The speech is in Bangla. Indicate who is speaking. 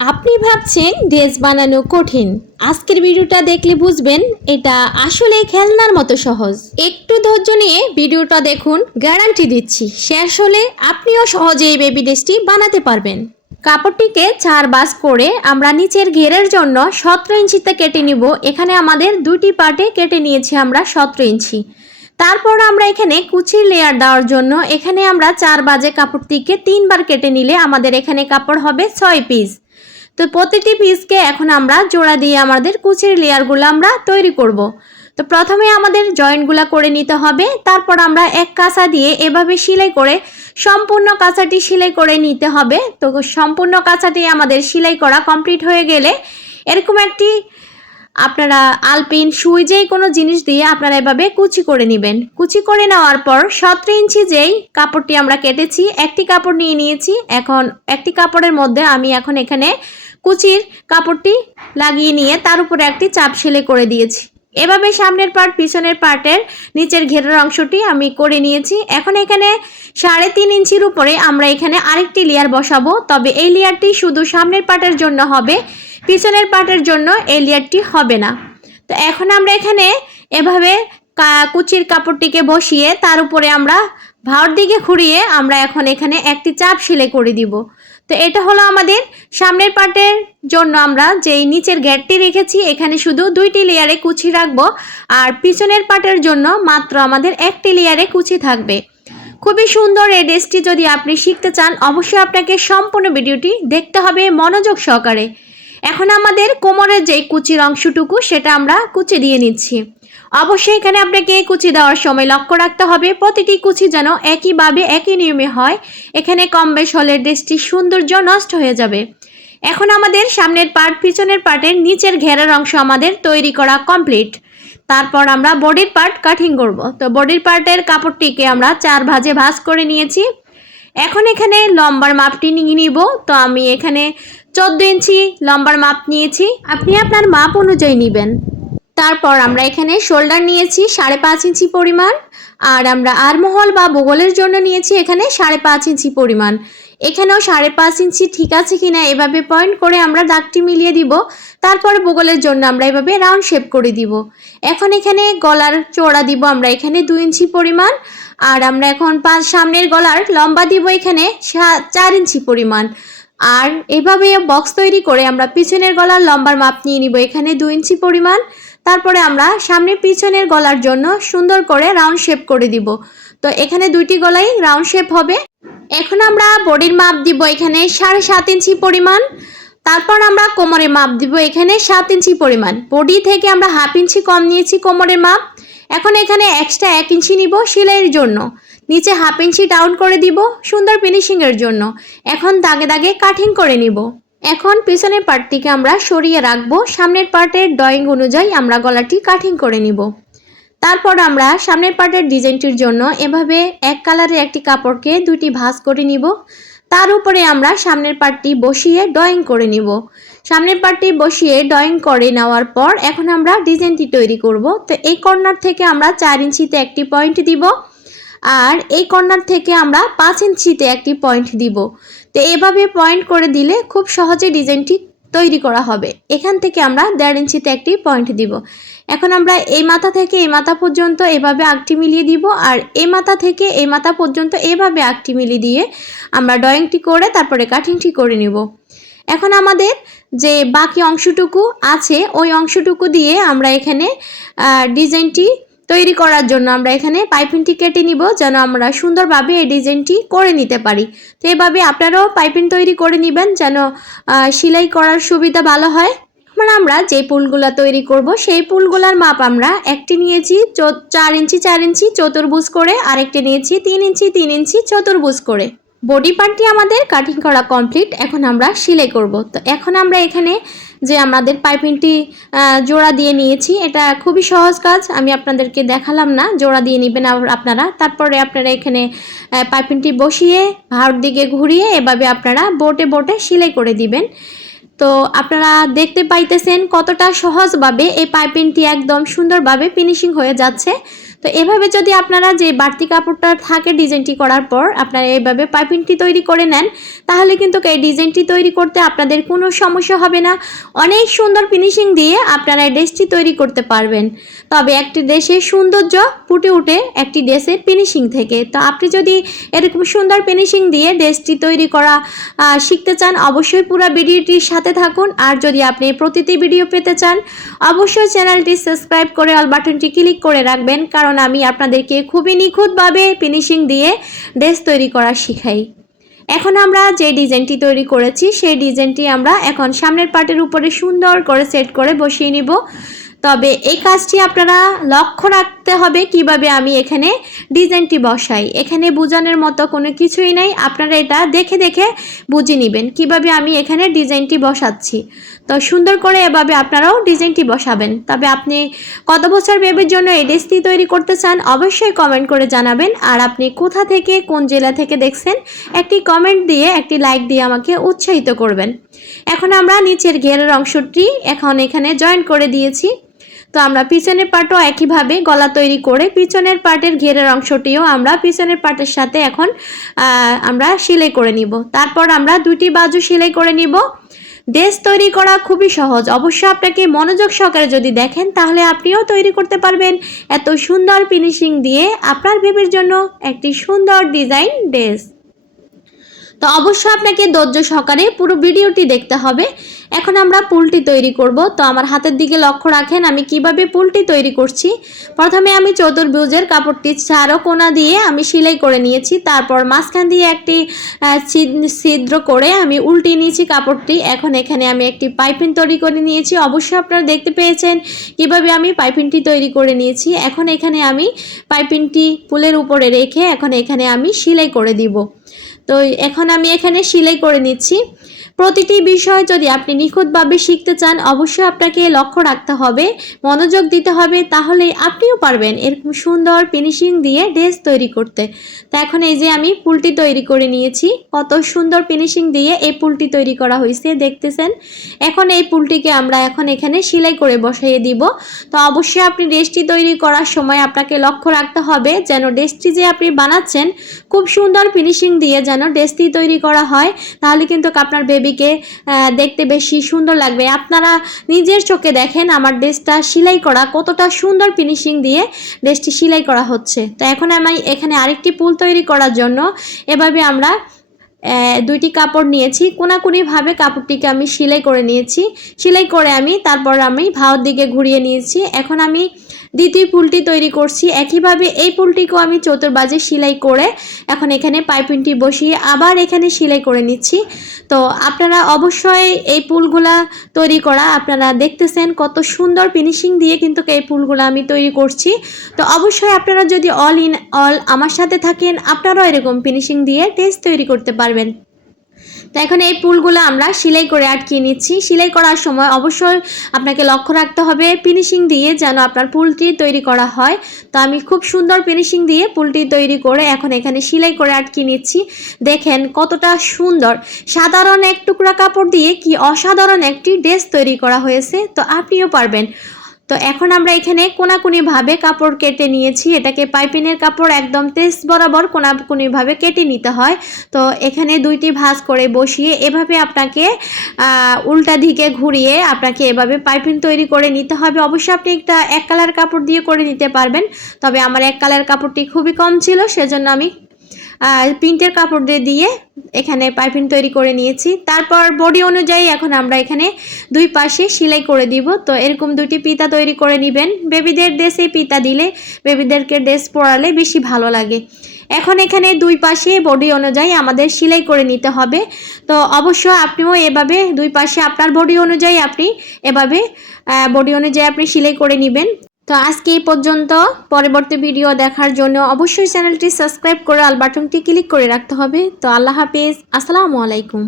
Speaker 1: আপনি ভাবছেন ড্রেস বানানো কঠিন। আজকের ভিডিওটা দেখলে বুঝবেন এটা আসলে খেলনার মতো সহজ। একটু ধৈর্য নিয়ে ভিডিওটা দেখুন, গ্যারান্টি দিচ্ছি, শেষ হলে আপনিও সহজে এই বেবি ড্রেসটি বানাতে পারবেন। কাপড়টিকে চার বাস করে আমরা নিচের ঘেরের জন্য সতেরো ইঞ্চিতে কেটে নিব। এখানে আমাদের দুটি পার্টে কেটে নিয়েছি আমরা সতেরো ইঞ্চি। তারপর আমরা এখানে কুচির লেয়ার দেওয়ার জন্য এখানে আমরা চার বাজে কাপড়টিকে তিনবার কেটে নিলে আমাদের এখানে কাপড় হবে ছয় পিস তো প্রতিটি পিসকে এখন আমরা জোড়া দিয়ে আমাদের কুচির লেয়ারগুলো আমরা তৈরি করব। তো প্রথমে আমাদের জয়েন্টগুলো করে নিতে হবে, তারপর আমরা এক কাঁচা দিয়ে এভাবে সেলাই করে সম্পূর্ণ কাঁচাটি সেলাই করে নিতে হবে। তো সম্পূর্ণ কাঁচাটি আমাদের সেলাই করা কমপ্লিট হয়ে গেলে এরকম একটি আপনারা আলপিন, সুই যেই কোনো জিনিস দিয়ে আপনারা এভাবে কুচি করে নেবেন। কুচি করে নেওয়ার পর সতেরো ইঞ্চি যেই কাপড়টি আমরা কেটেছি, একটি কাপড় নিয়ে নিয়েছি। এখন একটি কাপড়ের মধ্যে আমি এখন এখানে কুচির কাপড়টি লাগিয়ে নিয়ে তার উপরে একটি চাপ সেলাই করে দিয়েছি। এভাবে সামনের পার্ট পিছনের পার্টের নিচের ঘেরের অংশটি আমি করে নিয়েছি। এখন এখানে সাড়ে তিন ইঞ্চির উপরে আমরা এখানে আরেকটি লেয়ার বসাবো। তবে এই লেয়ারটি শুধু সামনের পার্টের জন্য হবে, পিছনের পার্টের জন্য এই লেয়ারটি হবে না। তো এখন আমরা এখানে এভাবে কুচির কাপড়টিকে বসিয়ে তার উপরে আমরা ভাওর দিকে ঘুরিয়ে আমরা এখন এখানে একটি চাপ সেলাই করে দিব। তো এটা হলো আমাদের সামনের পার্টের জন্য আমরা যেই নিচের গ্যাটটি রেখেছি, এখানে শুধু দুইটি লেয়ারে কুচি রাখব আর পিছনের পার্টের জন্য মাত্র আমাদের একটি লেয়ারে কুচি থাকবে। খুবই সুন্দর এই ড্রেসটি যদি আপনি শিখতে চান, অবশ্যই আপনাকে সম্পূর্ণ ভিডিওটি দেখতে হবে মনোযোগ সহকারে। এখন আমাদের কোমরের যে কুচির অংশটুকু, সেটা আমরা কুচি দিয়ে নিচ্ছি। অবশ্যই এখানে আপনাকে কুচি দেওয়ার সময় লক্ষ্য রাখতে হবে। প্রতিটি কুচি যেন একইভাবে, একই নিয়মে হয়। এখানে কম বেশ হলে ড্রেসটি সৌন্দর্য নষ্ট হয়ে যাবে। এখন আমাদের সামনের পার্ট, পিছনের পার্টের নিচের ঘেরার অংশ আমাদের তৈরি করা কমপ্লিট। তারপর আমরা বডির পার্ট কাটিং করব। তো বডির পার্টের কাপড়টিকে আমরা চার ভাজে ভাজ করে নিয়েছি। এখন এখানে লম্বার মাপটি নিয়ে নিব। তো আমি এখানে চোদ্দ ইঞ্চি লম্বার মাপ নিয়েছি। আপনি আপনার মাপ অনুযায়ী নেবেন। তারপর আমরা এখানে শোল্ডার নিয়েছি সাড়ে পাঁচ ইঞ্চি পরিমাণ, আর আমরা আরমহল বা বগলের জন্য নিয়েছি এখানে সাড়ে পাঁচ ইঞ্চি পরিমাণ। এখানেও সাড়ে পাঁচ ইঞ্চি ঠিক আছে কিনা এভাবে পয়েন্ট করে আমরা দাগটি মিলিয়ে দিব, তারপর বগলের জন্য আমরা এভাবে রাউন্ড শেপ করে দিব। এখন এখানে গলার চওড়া দিব আমরা এখানে দুই ইঞ্চি পরিমাণ, আর আমরা এখন পাঁচ সামনের গলার লম্বা দিব এখানে চার ইঞ্চি পরিমাণ। আর এভাবে বক্স তৈরি করে আমরা পিছনের গলার লম্বার মাপ নিয়ে নিব এখানে দুই ইঞ্চি পরিমাণ তারপরে আমরা সামনে পিছনের গলার জন্য সুন্দর করে রাউন্ড শেপ করে দিব। তো এখানে দুইটি গলাই রাউন্ড শেপ হবে। এখন আমরা বডির মাপ দিব এখানে সাড়ে সাত ইঞ্চি পরিমাণ। তারপর আমরা কোমরের মাপ দিব এখানে সাত ইঞ্চি পরিমাণ। বডি থেকে আমরা হাফ ইঞ্চি কম নিয়েছি কোমরের মাপ। এখন এখানে এক্সট্রা এক ইঞ্চি নিব সেলাইয়ের জন্য। নিচে হাফ ইঞ্চি ডাউন করে দিব সুন্দর ফিনিশিংয়ের জন্য। এখন দাগে দাগে কাটিং করে নিব। এখন পিছনের পার্টটিকে আমরা সরিয়ে রাখব। সামনের পার্টের ড্রয়িং অনুযায়ী আমরা গলাটি কাটিং করে নিব। তারপর আমরা সামনের পার্টের ডিজাইনটির জন্য এভাবে এক কালারের একটি কাপড়কে দুটি ভাঁজ করে নিব। তার উপরে আমরা সামনের পার্টটি বসিয়ে ড্রয়িং করে নিব। সামনের পার্টটি বসিয়ে ড্রয়িং করে নেওয়ার পর এখন আমরা ডিজাইনটি তৈরি করব। তো এই কর্নার থেকে আমরা চার ইঞ্চিতে একটি পয়েন্ট দিব। আর এই কর্নার থেকে আমরা পাঁচ ইঞ্চিতে একটি পয়েন্ট দিব। তো এভাবে পয়েন্ট করে দিলে খুব সহজে ডিজাইনটি তৈরি করা হবে। এখান থেকে আমরা দেড় ইঞ্চিতে একটি পয়েন্ট দিব। এখন আমরা এই মাথা থেকে এই মাথা পর্যন্ত এভাবে আগটি মিলিয়ে দিব আর এই মাথা থেকে এই মাথা পর্যন্ত এভাবে আগটি মিলিয়ে দিয়ে আমরা ড্রয়িংটি করে তারপরে কাটিংটি করে নিব। এখন আমাদের যে বাকি অংশটুকু আছে, ওই অংশটুকু দিয়ে আমরা এখানে ডিজাইনটি তৈরি করার জন্য আমরা এখানে পাইপিনটি কেটে নিব যেন আমরা সুন্দরভাবে এই ডিজাইনটি করে নিতে পারি। তো এভাবে আপনারাও পাইপিন তৈরি করে নেবেন যেন সেলাই করার সুবিধা ভালো হয়। মানে আমরা যে পুলগুলো তৈরি করব, সেই পুলগুলার মাপ আমরা একটি নিয়েছি চার ইঞ্চি চার ইঞ্চি চতুর্ভুজ করে, আরেকটি নিয়েছি তিন ইঞ্চি তিন ইঞ্চি চতুর্ভুজ করে। বডি পার্টটি আমাদের কাটিং করা কমপ্লিট এখন আমরা সেলাই করব। তো এখন আমরা এখানে যে আমাদের পাইপিংটি জোড়া দিয়ে নিয়েছি, এটা খুবই সহজ কাজ। আমি আপনাদেরকে দেখালাম না, জোড়া দিয়ে নেবেন আপনারা। তারপরে আপনারা এখানে পাইপিংটি বসিয়ে ভার দিকে ঘুরিয়ে, এভাবে আপনারা বোটে বোটে সেলাই করে দিবেন। তো আপনারা দেখতে পাইতেছেন কতটা সহজভাবে এই পাইপিংটি একদম সুন্দরভাবে ফিনিশিং হয়ে যাচ্ছে। তো এভাবে যদি আপনারা যে বাড়তি কাপড়টা থাকে ডিজাইনটি করার পর আপনারা এইভাবে পাইপিংটি তৈরি করে নেন, তাহলে কিন্তু এই ডিজাইনটি তৈরি করতে আপনাদের কোনো সমস্যা হবে না। অনেক সুন্দর ফিনিশিং দিয়ে আপনারা এই ড্রেসটি তৈরি করতে পারবেন। তবে একটি দেশের সৌন্দর্য ফুটে উঠে একটি ড্রেসের ফিনিশিং থেকে। তো আপনি যদি এরকম সুন্দর ফিনিশিং দিয়ে ড্রেসটি তৈরি করা শিখতে চান, অবশ্যই পুরো ভিডিওটির সাথে থাকুন। আর যদি আপনি প্রতিটি ভিডিও পেতে চান, অবশ্যই চ্যানেলটি সাবস্ক্রাইব করে অল বাটনটি ক্লিক করে রাখবেন। কারণ আমি আপনাদেরকে খুবই নিখুঁতভাবে ফিনিশিং দিয়ে ড্রেস তৈরি করা শিখাই। এখন আমরা যে ডিজাইনটি তৈরি করেছি, সেই ডিজাইনটি আমরা এখন সামনের পার্টের উপরে সুন্দর করে সেট করে বসিয়ে নিব। তবে এই কাজটি আপনারা লক্ষ্য রাখতে হবে কীভাবে আমি এখানে ডিজাইনটি বসাই। এখানে বোঝানোর মতো কোনো কিছুই নাই। আপনারা এটা দেখে দেখে বুঝে নেবেন কীভাবে আমি এখানে ডিজাইনটি বসাচ্ছি। তো সুন্দর করে এভাবে আপনারাও ডিজাইনটি বসাবেন। তবে আপনি কত বছর বেবির জন্য এই ড্রেসটি তৈরি করতে চান অবশ্যই কমেন্ট করে জানাবেন। আর আপনি কোথা থেকে, কোন জেলা থেকে দেখছেন, একটি কমেন্ট দিয়ে, একটি লাইক দিয়ে আমাকে উৎসাহিত করবেন। এখন আমরা নিচের ঘেরের অংশটি এখন এখানে জয়েন করে দিয়েছি। তো আমরা পিছনের পার্টও একইভাবে গলা তৈরি করে পিছনের পার্টের ঘেরের অংশটিও আমরা পিছনের পার্টের সাথে এখন আমরা সেলাই করে নিব। তারপর আমরা দুটি বাজু সেলাই করে নিব। ড্রেস তৈরি করা খুবই সহজ। অবশ্যই আপনাকে মনোযোগ সহকারে যদি দেখেন, তাহলে আপনিও তৈরি করতে পারবেন এত সুন্দর ফিনিশিং দিয়ে আপনার বেবির জন্য একটি সুন্দর ডিজাইন ড্রেস। তো অবশ্যই আপনাকে ধৈর্য সহকারে পুরো ভিডিওটি দেখতে হবে। এখন আমরা পুলটি তৈরি করব। তো আমার হাতের দিকে লক্ষ্য রাখেন, আমি কীভাবে পুলটি তৈরি করছি। প্রথমে আমি চতুর্ভুজের কাপড়টি চারো কোনা দিয়ে আমি সেলাই করে নিয়েছি। তারপর মাঝখান দিয়ে একটি ছিদ- ছিদ্র করে আমি উল্টে নিয়েছি কাপড়টি। এখন এখানে আমি একটি পাইপিং তৈরি করে নিয়েছি। অবশ্যই আপনারা দেখতে পেয়েছেন কীভাবে আমি পাইপিংটি তৈরি করে নিয়েছি। এখন এখানে আমি পাইপিংটি পুলের উপরে রেখে এখন এখানে আমি সেলাই করে দিব। তো এখন আমি এখানে সেলাই করে নিচ্ছি। প্রতিটি বিষয় যদি আপনি নিখুঁতভাবে শিখতে চান, অবশ্যই আপনাকে লক্ষ্য রাখতে হবে, মনোযোগ দিতে হবে তাহলে আপনিও পারবেন এরকম সুন্দর ফিনিশিং দিয়ে ড্রেস তৈরি করতে। তো এখন এই যে আমি পুলটি তৈরি করে নিয়েছি, কত সুন্দর ফিনিশিং দিয়ে এই পুলটি তৈরি করা হয়েছে, দেখতেছেন? এখন এই পুলটিকে আমরা এখন এখানে সেলাই করে বসাইয়ে দিব। তো অবশ্যই আপনি ড্রেসটি তৈরি করার সময় আপনাকে লক্ষ্য রাখতে হবে যেন ড্রেসটি যে আপনি বানাচ্ছেন, খুব সুন্দর ফিনিশিং দিয়ে যেন ড্রেসটি তৈরি করা হয়। তাহলে কিন্তু আপনার বেবিকে দেখতে বেশি সুন্দর লাগবে। আপনারা নিজের চোখে দেখেন আমার ড্রেসটা সেলাই করা কতটা সুন্দর ফিনিশিং দিয়ে ড্রেসটি সেলাই করা হচ্ছে। তো এখন আমি এখানে আরেকটি পুল তৈরি করার জন্য এভাবে আমরা দুইটি কাপড় নিয়েছি। কোনাকুনিভাবে কাপড়টিকে আমি সেলাই করে নিয়েছি। সেলাই করে আমি তারপর আমি ভাওর দিকে ঘুরিয়ে নিয়েছি। এখন আমি দ্বিতীয় পুলটি তৈরি করছি। একইভাবে এই পুলটিকেও আমি চতুর্বাজে সেলাই করে এখন এখানে পাইপিংটি বসিয়ে আবার এখানে সেলাই করে নিচ্ছি। তো আপনারা অবশ্যই এই পুলগুলা তৈরি করা, আপনারা দেখতেছেন কত সুন্দর ফিনিশিং দিয়ে কিন্তু এই পুলগুলো আমি তৈরি করছি। তো অবশ্যই আপনারা যদি অল ইন অল আমার সাথে থাকেন, আপনারাও এরকম ফিনিশিং দিয়ে টেস্ট তৈরি করতে পারবেন। তো এখন এই পুলগুলো আমরা সেলাই করে আটকিয়ে নিচ্ছি। সেলাই করার সময় অবশ্যই আপনাকে লক্ষ্য রাখতে হবে ফিনিশিং দিয়ে যেন আপনার পুলটি তৈরি করা হয়। তো আমি খুব সুন্দর ফিনিশিং দিয়ে পুলটি তৈরি করে এখন এখানে সেলাই করে আটকিয়ে নিচ্ছি। দেখেন কতটা সুন্দর। সাধারণ এক টুকরা কাপড় দিয়ে কি অসাধারণ একটি ড্রেস তৈরি করা হয়েছে। তো আপনিও পারবেন। তো এখন আমরা এখানে কোনাকুনিভাবে কাপড় কেটে নিয়েছি। এটাকে পাইপিনের কাপড় একদম তেজ বরাবর কোনাকুনিভাবে কেটে নিতে হয়। তো এখানে দুইটি ভাঁজ করে বসিয়ে এভাবে আপনাকে উল্টা দিকে ঘুরিয়ে আপনাকে এভাবে পাইপিং তৈরি করে নিতে হবে। অবশ্যই আপনি একটা এক কালার কাপড় দিয়ে করে নিতে পারবেন। তবে আমার এক কালার কাপড়টি খুবই কম ছিল, সেজন্য আমি প্রিন্টের কাপড় দিয়ে দিয়ে এখানে পাইপিং তৈরি করে নিয়েছি। তারপর বডি অনুযায়ী এখন আমরা এখানে দুই পাশে সেলাই করে দিব। তো এরকম দুটি পিতা তৈরি করে নেবেন। বেবিদের ড্রেসে পিতা দিলে বেবিদেরকে ড্রেস পরালে বেশি ভালো লাগে। এখন এখানে দুই পাশে বডি অনুযায়ী আমাদের সেলাই করে নিতে হবে। তো অবশ্য আপনিও এভাবে দুই পাশে আপনার বডি অনুযায়ী আপনি এভাবে বডি অনুযায়ী আপনি সেলাই করে নেবেন। তো আজকে এই পর্যন্ত। পরবর্তী ভিডিও দেখার জন্য অবশ্যই চ্যানেলটি সাবস্ক্রাইব করে আল বাটনটি ক্লিক করে রাখতে হবে। তো আল্লাহ হাফিজ। আসসালামু আলাইকুম।